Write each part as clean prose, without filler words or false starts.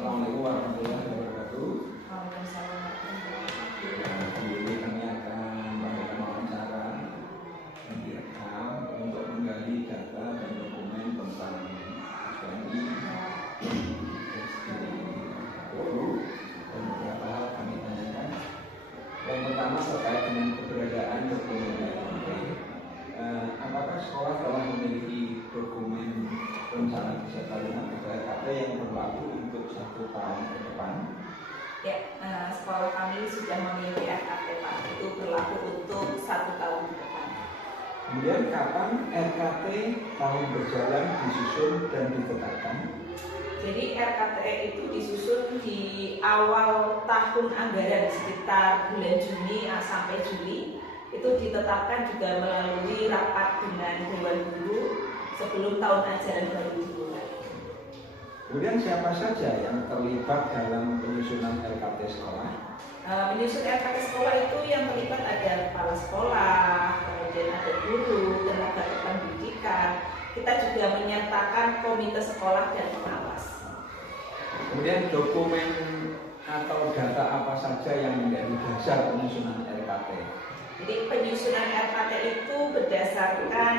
Assalamualaikum warahmatullahi wabarakatuh. Waalaikumsalam warahmatullahi wabarakatuh. Hari ini kami akan melakukan wawancara yang direkam untuk menggali data dan dokumen tentang SPNI, Guru, dan beberapa hal kami tanyakan. Yang pertama terkait dengan keberadaan dokumen RKT. Apakah sekolah telah memiliki dokumen rencana kerja tahunan atau RKT yang berlaku untuk 1 tahun ke depan? Ya, sekolah kami sudah memiliki RKT Pak. Itu berlaku untuk 1 tahun ke depan. Kemudian kapan RKT tahun berjalan disusun dan ditetapkan? Jadi RKT itu disusun di awal tahun anggaran sekitar bulan Juni sampai Juli. Itu ditetapkan juga melalui rapat dengan Dewan Guru sebelum tahun ajaran baru dimulai. Kemudian siapa saja yang terlibat dalam penyusunan RKT sekolah? Menyusun RKT sekolah itu yang terlibat ada kepala sekolah, kemudian ada guru, tenaga kependidikan. Kita juga menyertakan komite sekolah dan pengawas. Kemudian dokumen atau data apa saja yang menjadi dasar penyusunan RKT? Jadi penyusunan RKT itu berdasarkan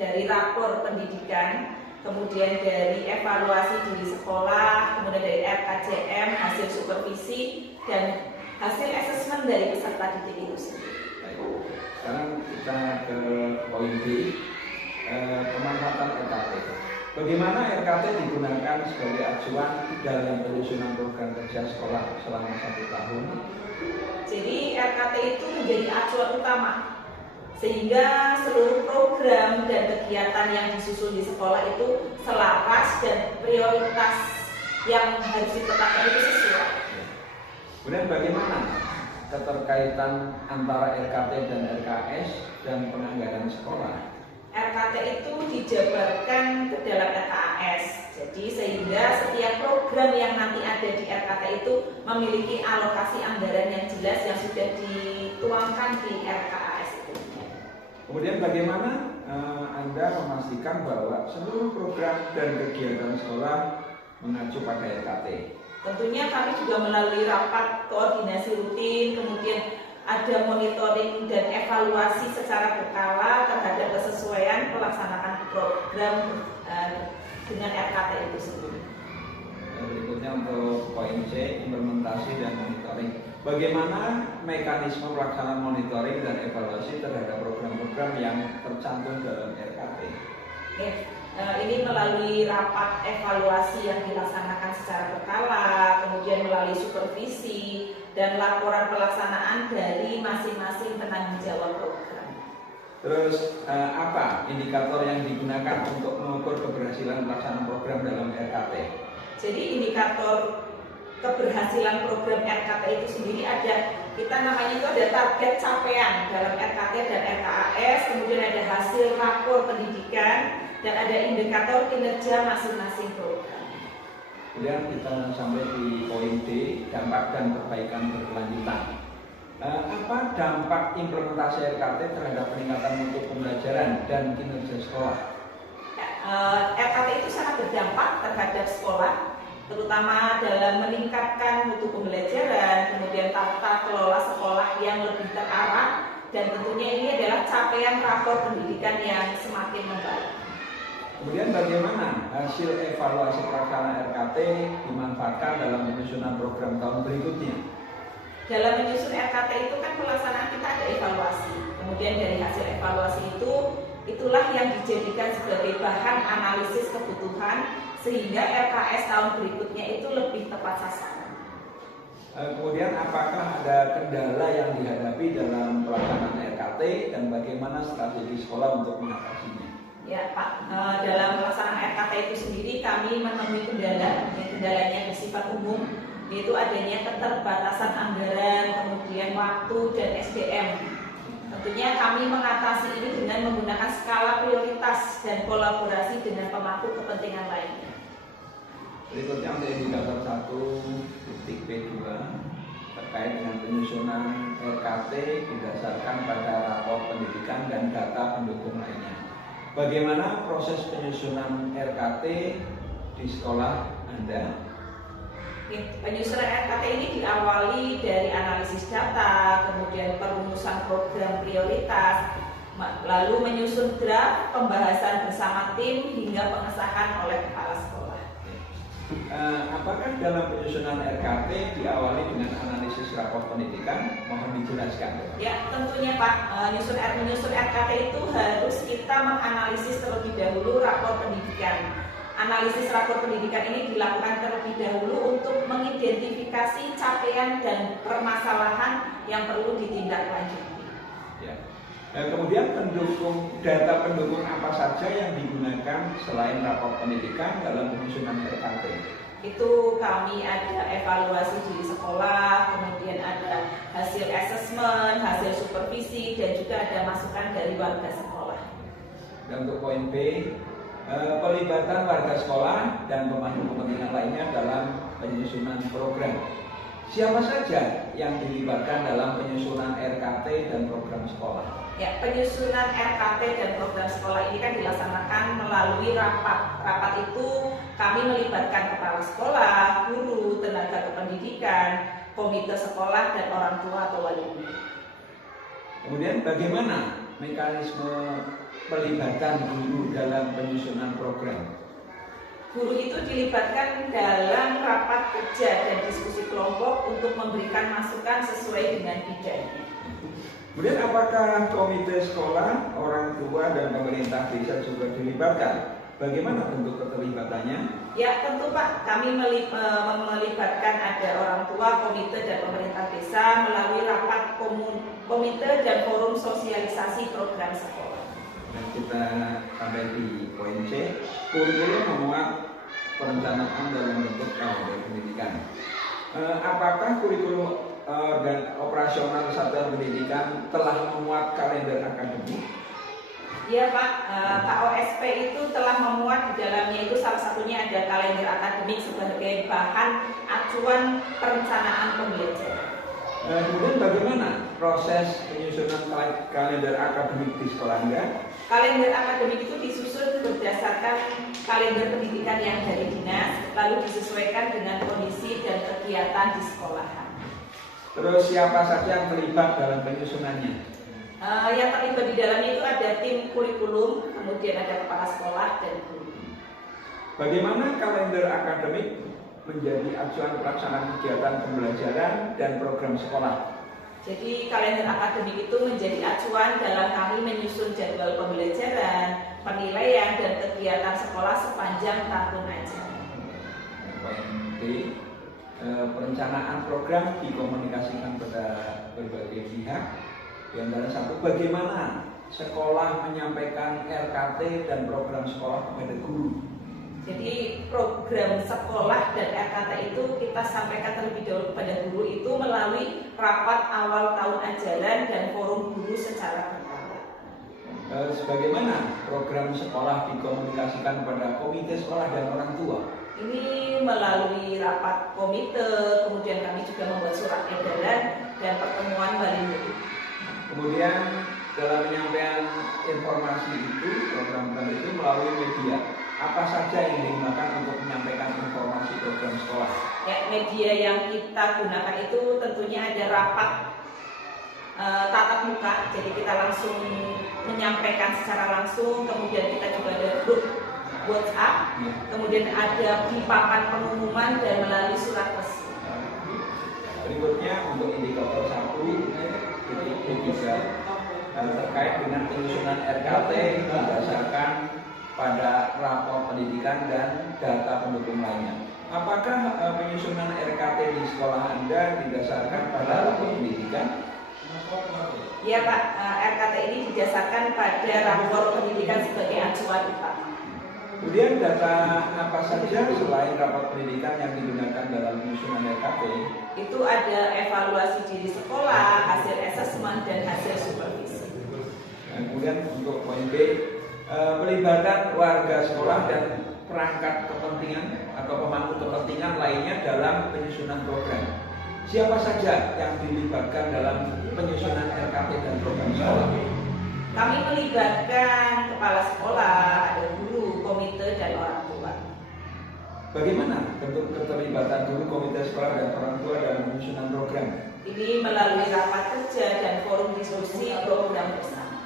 dari rapor pendidikan, kemudian dari evaluasi diri sekolah, kemudian dari RKJM, hasil supervisi, dan hasil asesmen dari peserta didik itu sendiri. Baik. Sekarang kita ke poin B, pemanfaatan RKT. Bagaimana RKT digunakan sebagai acuan dalam penyusunan program kerja sekolah selama 1 tahun? Jadi RKT itu menjadi acuan utama, sehingga seluruh program dan kegiatan yang disusun di sekolah itu selaras dan prioritas yang harus ditetapkan itu sesuai. Kemudian bagaimana keterkaitan antara RKT dan RKS dan penganggaran sekolah? RKT itu dijabarkan ke dalam RKAS, jadi sehingga setiap program yang nanti ada di RKT itu memiliki alokasi anggaran yang jelas yang sudah dituangkan di RKAS itu. Kemudian bagaimana Anda memastikan bahwa seluruh program dan kegiatan sekolah mengacu pada RKT? Tentunya kami juga melalui rapat koordinasi rutin, kemudian ada monitoring dan evaluasi secara berkala terhadap kesesuaian pelaksanaan program dengan RKT itu sendiri. Berikutnya untuk poin C, implementasi dan monitoring. Bagaimana mekanisme pelaksanaan monitoring dan evaluasi terhadap program-program yang tercantum dalam RKT? Ini melalui rapat evaluasi yang dilaksanakan secara berkala, kemudian melalui supervisi dan laporan pelaksanaan dari masing-masing penanggung jawab program. Terus apa indikator yang digunakan untuk mengukur keberhasilan pelaksanaan program dalam RKT? Jadi indikator keberhasilan program RKT itu sendiri ada, kita namanya itu ada target capaian dalam RKT dan RKAS, kemudian ada hasil rapor pendidikan, dan ada indikator kinerja masing-masing program. Kemudian kita sampai di poin D, dampak dan perbaikan berkelanjutan. Apa dampak implementasi RKT terhadap peningkatan mutu pembelajaran dan kinerja sekolah? RKT itu sangat berdampak terhadap sekolah, terutama dalam meningkatkan mutu pembelajaran, kemudian tata kelola sekolah yang lebih terarah, dan tentunya ini adalah capaian rapor pendidikan yang semakin membaik. Kemudian bagaimana hasil evaluasi pelaksanaan RKT dimanfaatkan dalam penyusunan program tahun berikutnya? Dalam menyusun RKT itu kan pelaksanaan kita ada evaluasi. Kemudian dari hasil evaluasi itu, itulah yang dijadikan sebagai bahan analisis kebutuhan sehingga RKS tahun berikutnya itu lebih tepat sasaran. Kemudian apakah ada kendala yang dihadapi dalam pelaksanaan RKT dan bagaimana strategi sekolah untuk mengatasinya? Ya Pak, dalam pelaksanaan RKT itu sendiri kami menemui kendala, kendalanya bersifat umum, yaitu adanya keterbatasan anggaran, kemudian waktu dan SDM. Tentunya kami mengatasi ini dengan menggunakan skala prioritas dan kolaborasi dengan pemangku kepentingan lainnya. Berikutnya untuk indikator 1.B2 terkait dengan penyusunan RKT berdasarkan pada rapor pendidikan dan data pendukung lainnya. Bagaimana proses penyusunan RKT di sekolah Anda? Penyusunan RKT ini diawali dari analisis data, kemudian perumusan program prioritas, lalu menyusun draft, pembahasan bersama tim, hingga pengesahan oleh kepala sekolah. Apakah dalam penyusunan RKT diawali dengan analisis rapor pendidikan? Mohon dijelaskan. Ya, tentunya Pak, menyusun RKT itu harus kita menganalisis terlebih dahulu rapor pendidikan. Analisis rapor pendidikan ini dilakukan terlebih dahulu untuk mengidentifikasi capaian dan permasalahan yang perlu ditindaklanjuti. Ya. Kemudian data pendukung apa saja yang digunakan selain rapor pendidikan dalam penyusunan RKT? Itu kami ada evaluasi di sekolah, kemudian ada hasil asesmen, hasil supervisi, dan juga ada masukan dari warga sekolah. Dan untuk poin B, pelibatan warga sekolah dan pemangku kepentingan lainnya dalam penyusunan program. Siapa saja yang dilibatkan dalam penyusunan RKT dan program sekolah? Ya, penyusunan RKT dan program sekolah ini kan dilaksanakan melalui rapat. Rapat itu kami melibatkan kepala sekolah, guru, tenaga kependidikan, komite sekolah, dan orang tua atau wali murid. Kemudian bagaimana mekanisme pelibatan guru dalam penyusunan program? Guru itu dilibatkan dalam rapat kerja dan diskusi kelompok untuk memberikan masukan sesuai dengan bidangnya. Kemudian apakah komite sekolah, orang tua, dan pemerintah desa juga dilibatkan? Bagaimana bentuk keterlibatannya? Ya tentu Pak, kami melibatkan ada orang tua, komite, dan pemerintah desa melalui rapat komite dan forum sosialisasi program sekolah. Dan kita sampai di poin C, kurikulum memuat perencanaan dalam bentuk kalender pendidikan. Apakah kurikulum dan operasional satuan pendidikan telah memuat kalender akademik? Ya Pak, KOSP itu telah memuat di dalamnya itu salah satunya ada kalender akademik sebagai bahan acuan perencanaan pembelajaran. Kemudian bagaimana proses penyusunan kalender akademik di sekolah Anda? Kalender akademik itu disusun berdasarkan kalender pendidikan yang dari dinas, lalu disesuaikan dengan kondisi dan kegiatan di sekolahan. Terus siapa saja yang terlibat dalam penyusunannya? Yang terlibat di dalamnya itu ada tim kurikulum, kemudian ada kepala sekolah dan guru. Bagaimana kalender akademik menjadi acuan pelaksanaan kegiatan pembelajaran dan program sekolah? Jadi kalender akademik itu menjadi acuan dalam kami menyusun jadwal pembelajaran, penilaian, dan kegiatan sekolah sepanjang tahun ajaran. Poin D, perencanaan program dikomunikasikan pada berbagai pihak. Di antara satu, bagaimana sekolah menyampaikan RKT dan program sekolah kepada guru? Jadi program sekolah dan RKT itu kita sampaikan terlebih dahulu kepada guru itu melalui rapat awal tahun ajaran dan forum guru secara berkala. Sebagaimana program sekolah dikomunikasikan kepada komite sekolah dan orang tua? Ini melalui rapat komite, kemudian kami juga membuat surat edaran dan pertemuan wali murid. Kemudian dalam penyampaian informasi itu, program-program itu melalui media. Apa saja yang digunakan untuk menyampaikan informasi program sekolah? Ya, media yang kita gunakan itu tentunya ada rapat tatap muka, jadi kita langsung menyampaikan secara langsung, kemudian kita juga ada grup WhatsApp, kemudian ada di papan pengumuman dan melalui surat resmi. Berikutnya untuk indikator 1.3 terkait dengan penyusunan RKT berdasarkan pada rapor pendidikan dan data pendukung lainnya. Apakah penyusunan RKT di sekolah Anda didasarkan pada rapor pendidikan? Ya Pak, RKT ini didasarkan pada rapor pendidikan sebagai acuan utama. Kemudian data apa saja selain rapor pendidikan yang digunakan dalam penyusunan RKT? Itu ada evaluasi diri sekolah, hasil asesmen, dan hasil supervisi. Kemudian untuk poin B, pelibatan warga sekolah dan perangkat kepentingan atau pemangku kepentingan lainnya dalam penyusunan program. Siapa saja yang dilibatkan dalam penyusunan RKT dan program sekolah? Kami melibatkan kepala sekolah, ada guru, komite, dan orang tua. Bagaimana bentuk keterlibatan guru, komite sekolah dan orang tua dalam penyusunan program? Ini melalui rapat kerja dan forum diskusi program bersama.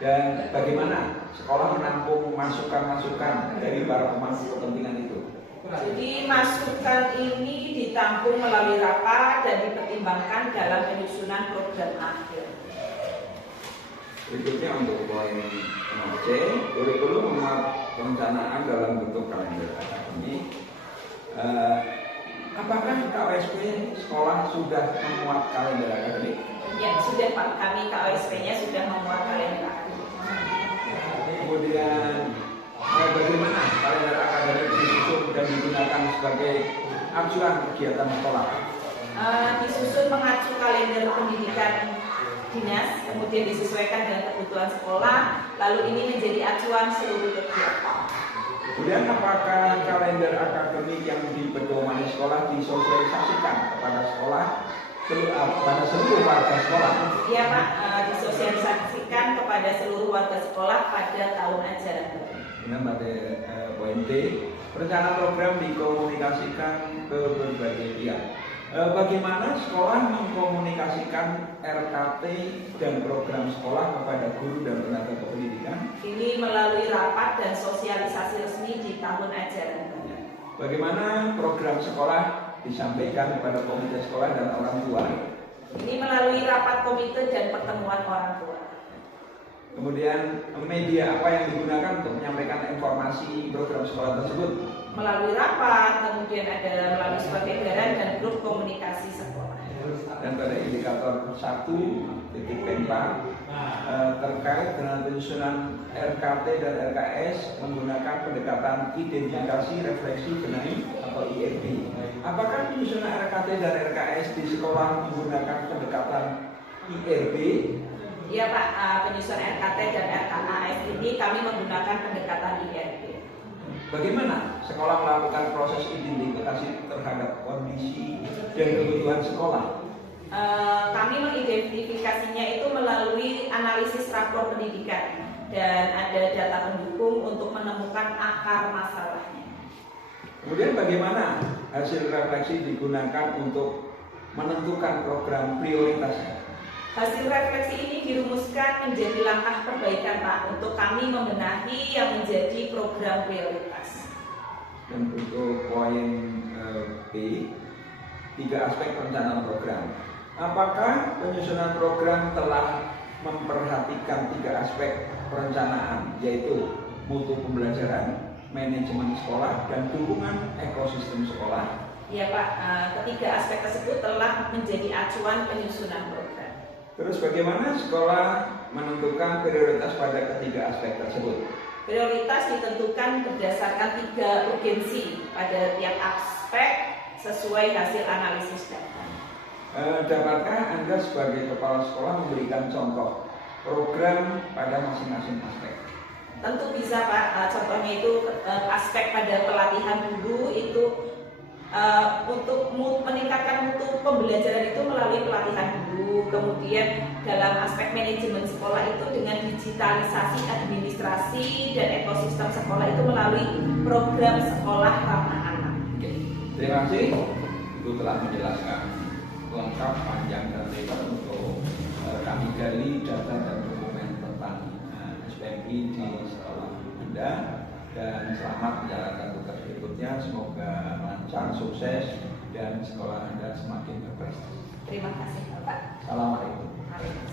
Dan bagaimana sekolah menampung masukan-masukan dari para pemangku kepentingan itu? Jadi masukan ini ditampung melalui rapat dan dipertimbangkan dalam penyusunan program akhir. Berikutnya untuk poin C, kurikulum memuat perencanaan dalam bentuk kalender akademik. Apakah KOSP sekolah sudah memuat kalender akademik? Ya, sudah Pak. Kami KOSP-nya sudah memuat kalender akademik. Kemudian bagaimana kalender akademik disusun dan digunakan sebagai acuan kegiatan sekolah? Disusun mengacu kalender pendidikan dinas, kemudian disesuaikan dengan kebutuhan sekolah, lalu ini menjadi acuan seluruh kegiatan. Kemudian apakah kalender akademik yang dipedomani sekolah disosialisasikan kepada sekolah, pada seluruh warga sekolah? Iya Pak, disosialisasikan kepada seluruh warga sekolah pada tahun ajaran baru. Kemudian pada poin D, rencana program dikomunikasikan ke berbagai pihak. Bagaimana sekolah mengkomunikasikan RKT dan program sekolah kepada guru dan tenaga kependidikan? Ini melalui rapat dan sosialisasi resmi di tahun ajaran baru. Bagaimana program sekolah disampaikan kepada komite sekolah dan orang tua? Ini melalui rapat komite dan pertemuan orang tua. Kemudian media apa yang digunakan untuk menyampaikan informasi program sekolah tersebut? Melalui rapat, kemudian ada melalui surat edaran dan grup komunikasi sekolah. Dan pada indikator 1.4 terkait dengan penyusunan RKT dan RKS menggunakan pendekatan identifikasi refleksi benahi atau IRB. Apakah penyusunan RKT dan RKS di sekolah menggunakan pendekatan IRB? Iya Pak, penyusunan RKT dan RKAS ini kami menggunakan pendekatan IRB. Bagaimana sekolah melakukan proses identifikasi terhadap kondisi dan kebutuhan sekolah? Kami mengidentifikasinya itu melalui analisis rapor pendidikan dan ada data pendukung untuk menemukan akar masalahnya. Kemudian bagaimana hasil refleksi digunakan untuk menentukan program prioritasnya? Hasil refleksi ini dirumuskan menjadi langkah perbaikan Pak untuk kami membenahi yang menjadi program prioritas. Dan untuk poin B, 3 aspek perencanaan program. Apakah penyusunan program telah memperhatikan 3 aspek perencanaan, yaitu mutu pembelajaran, manajemen sekolah, dan dukungan ekosistem sekolah? Ya Pak, ketiga aspek tersebut telah menjadi acuan penyusunan program. Terus bagaimana sekolah menentukan prioritas pada ketiga aspek tersebut? Prioritas ditentukan berdasarkan 3 urgensi pada tiap aspek sesuai hasil analisis data. Dapatkah Anda sebagai kepala sekolah memberikan contoh program pada masing-masing aspek? Tentu bisa Pak, contohnya itu aspek pada pelatihan guru itu untuk meningkatkan mutu pembelajaran itu melalui pelatihan guru. Kemudian dalam aspek manajemen sekolah itu dengan digitalisasi administrasi dan ekosistem sekolah itu melalui program sekolah ramah anak. Oke, terima kasih. Ibu telah menjelaskan lengkap, panjang dan lebar untuk kami gali data dan dokumen tentang SPMI di sekolah Anda, dan selamat menjalankan tugas berikutnya. Semoga lancar, sukses, dan sekolah Anda semakin berprestasi. Terima kasih.